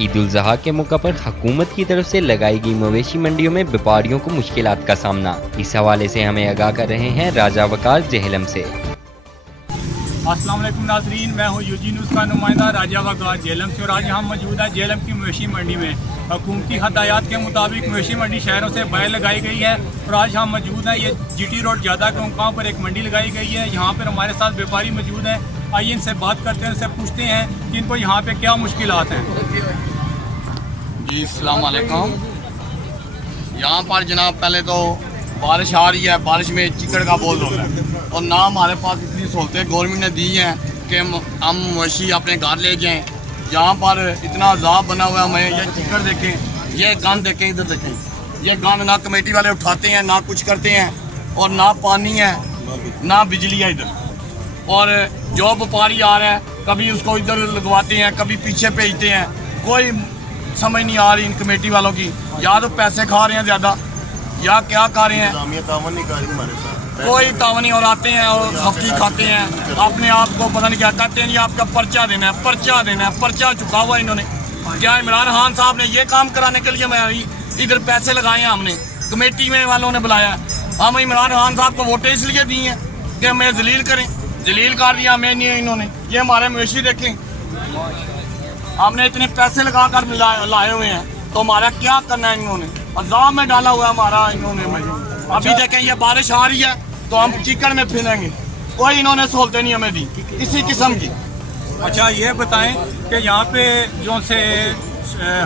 ईद उल ज़ुहा के मौका पर हुकूमत की तरफ से लगाई गई मवेशी मंडियों में व्यापारियों को मुश्किलात का सामना। इस हवाले से हमें आगाह कर रहे हैं राजा वकार जेहलम से। अस्सलाम वालेकुम नाज़रीन, मैं हूँ यूजी न्यूज़ का नुमाइंदा राजा वकार जेहलम से और आज हम मौजूद है जेहलम की मवेशी मंडी में। हुकूमती हदायत के मुताबिक मवेशी मंडी शहरों से बाहर लगाई गई है और आज हम मौजूद हैं ये GT रोड ज़्यादा के मुकाम पर एक मंडी लगाई गई है। यहाँ पर हमारे साथ व्यापारी मौजूद हैं, आइए इनसे बात करते हैं, इनसे पूछते हैं कि इनको यहाँ पे क्या मुश्किलात हैं। जी अस्सलाम वालेकुम। यहाँ पर जनाब पहले तो बारिश आ रही है, बारिश में चिकड़ का बहुत होता है और ना हमारे पास इतनी सहूलतें गवर्नमेंट ने दी हैं कि हम मवेशी अपने घर ले जाएं। यहाँ पर इतना अजाब बना हुआ है, हमें ये चिकड़ देखें, ये गंद देखें, इधर देखें, ये गंद ना कमेटी वाले उठाते हैं ना कुछ करते हैं और ना पानी है ना बिजली है इधर। और जो व्यापारी आ रहा है कभी उसको इधर लगवाते हैं कभी पीछे भेजते हैं, कोई समझ नहीं आ रही इन कमेटी वालों की। या तो पैसे खा रहे हैं ज़्यादा या क्या खा रहे हैं, कोई तावन नहीं। और आते हैं और हफ्ती खाते हैं, अपने आप को पता नहीं क्या कहते हैं, ये आपका पर्चा देना है, पर्चा देना है, पर्चा चुका हुआ इन्होंने। क्या इमरान खान साहब ने ये काम कराने के लिए मैं इधर पैसे लगाए हैं, हमने कमेटी में वालों ने बुलाया। हम इमरान खान साहब को वोटें इसलिए दी हैं कि हमें जलील करें, जलील कर दिया हमें नहीं इन्होंने। ये हमारे मवेशी देखें, हमने इतने पैसे लगा कर लाए हुए हैं तो हमारा क्या करना है इन्होंने, अजाब में डाला हुआ है हमारा इन्होंने। अभी देखें ये बारिश आ रही है तो हम चिकन में फिरेंगे, कोई इन्होंने सहूलतें नहीं हमें दी किसी किस्म की। अच्छा ये बताएं कि यहाँ पे जो से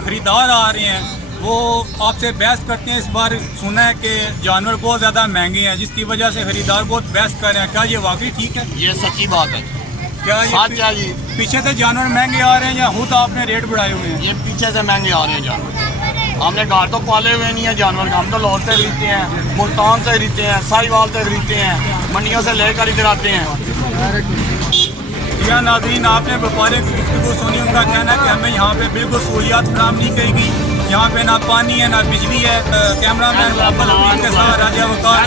खरीदार आ रहे हैं वो आपसे बहस करते हैं। इस बार सुना है कि जानवर बहुत ज़्यादा महंगे हैं जिसकी वजह से खरीदार बहुत बहस कर रहे हैं, क्या ये वाकई ठीक है? ये सच्ची बात है। क्या ये पीछे से जानवर महंगे आ रहे हैं या खुद आपने रेट बढ़ाए हुए हैं? ये पीछे से महंगे आ रहे हैं जानवर, हमने घर तो पाले हुए नहीं है जानवर, हम तो लाहौर से खरीदते हैं, मुल्तान से खरीदते हैं, साहिवाल से खरीदते हैं, मंडियों से लेकर इधर आते हैं। या नाज़रीन, आपने व्यापारी की गुफ्तगू सुनी, उनका कहना है कि हमें यहाँ पे बिल्कुल सहूलियात फराहम नहीं की गई। यहाँ पे ना पानी है ना बिजली है। कैमरा मैन के साथ राजा वकार।